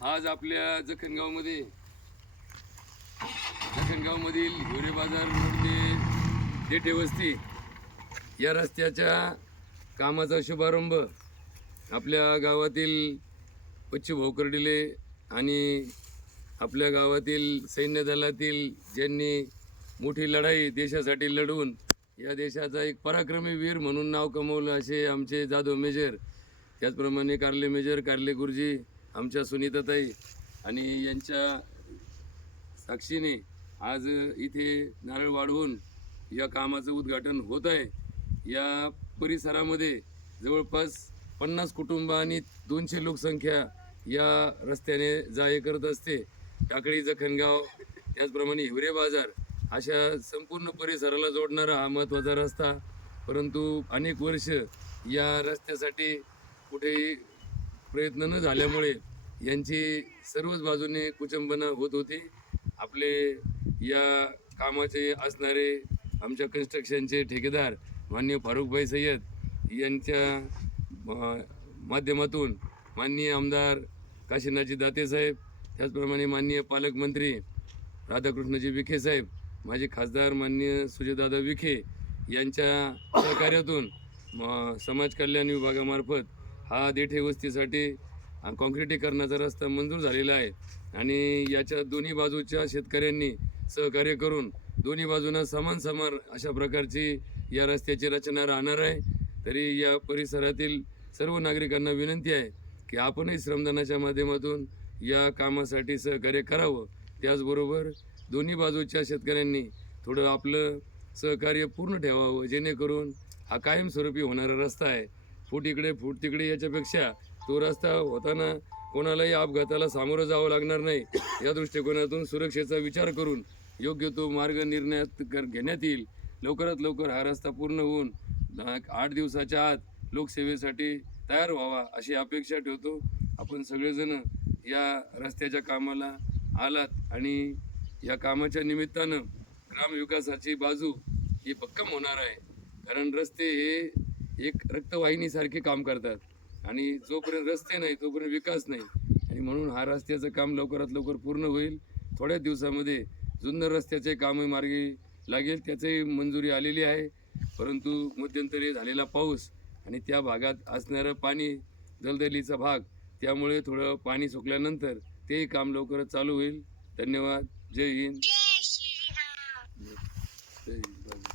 आज आपल्या जखणगावमधील हिवरे बाजार रोड ते देठे वस्ती या रस्त्याच्या कामाचा शुभारंभ आपल्या गावातील पच्चू भाऊ कर्डिले आणि आपल्या गावातील सैन्य दलातील ज्यांनी मोठी लढाई देशासाठी लढवून या देशाचा एक पराक्रमी वीर म्हणून नाव कमवलं असे आमचे जाधव मेजर, त्याचप्रमाणे कारले मेजर, कारले गुरुजी, आमच्या सुनीताताई आणि यांच्या साक्षीने आज इथे नारळ वाढवून या कामाचं उद्घाटन होत आहे। या परिसरामध्ये जवळपास 50 कुटुंब आणि 200 लोकसंख्या या रस्त्याने जा-ये करत असते। टाकळी जखणगाव त्याचप्रमाणे हिवरे बाजार अशा संपूर्ण परिसराला जोडणारा हा महत्त्वाचा रस्ता, परंतु अनेक वर्ष या रस्त्यासाठी कुठेही प्रयत्न न झाल्यामुळे यांची सर्वच बाजूने कुचंबना होत होती। आपले या कामाचे असणारे आमच्या कन्स्ट्रक्शनचे ठेकेदार माननीय फारुखभाई सय्यद यांच्या माध्यमातून माननीय आमदार काशीनाथजी दाते साहेब, त्याचप्रमाणे माननीय पालकमंत्री राधाकृष्णजी विखे साहेब, माजी खासदार माननीय सुजयदादा विखे यांच्या सहकार्यातून समाज कल्याण विभागामार्फत हा देठे वस्तीसाठी काँक्रिटीकरणाचा रस्ता मंजूर झालेला आहे आणि याच्या दोन्ही बाजूच्या शेतकऱ्यांनी सहकार्य करून दोन्ही बाजूंना समान अशा प्रकारची या रस्त्याची रचना राहणार आहे। तरी या परिसरातील सर्व नागरिकांना विनंती आहे की आपणही श्रमदानाच्या माध्यमातून या कामासाठी सहकार्य करावं। त्याचबरोबर दोन्ही बाजूच्या शेतकऱ्यांनी थोडं आपलं सहकार्य पूर्ण ठेवावं, जेणेकरून हा कायमस्वरूपी होणारा रस्ता आहे। फूट इकडे फूट तिकडे याच्यापेक्षा तो रस्ता होताना कोणालाही अपघाताला सामोरं जावं लागणार नाही या दृष्टिकोनातून सुरक्षेचा विचार करून योग्य तो मार्ग निर्णयात घेण्यात येईल। लवकरात लवकर हा रस्ता पूर्ण होऊन 8 दिवसाच्या आत लोकसेवेसाठी तयार व्हावा अशी अपेक्षा ठेवतो। आपण सगळेजण या रस्त्याच्या कामाला आलात आणि या कामाच्या निमित्तानं ग्रामविकासाची बाजू ही भक्कम होणार आहे, कारण रस्ते हे एक रक्तवाहिनीसारखे काम करतात आणि जोपर्यंत रस्ते नाही तोपर्यंत विकास नाही आणि म्हणून हा रस्त्याचं काम लवकरात लवकर पूर्ण होईल। थोड्याच दिवसामध्ये जुन्नर रस्त्याचे कामही मार्गी लागेल, त्याचीही मंजुरी आलेली आहे, परंतु मध्यंतरी झालेला पाऊस आणि त्या भागात असणारं पाणी दलदलीचा भाग, त्यामुळे थोडं पाणी सुकल्यानंतर तेही काम लवकरच चालू होईल। धन्यवाद। जय हिंद।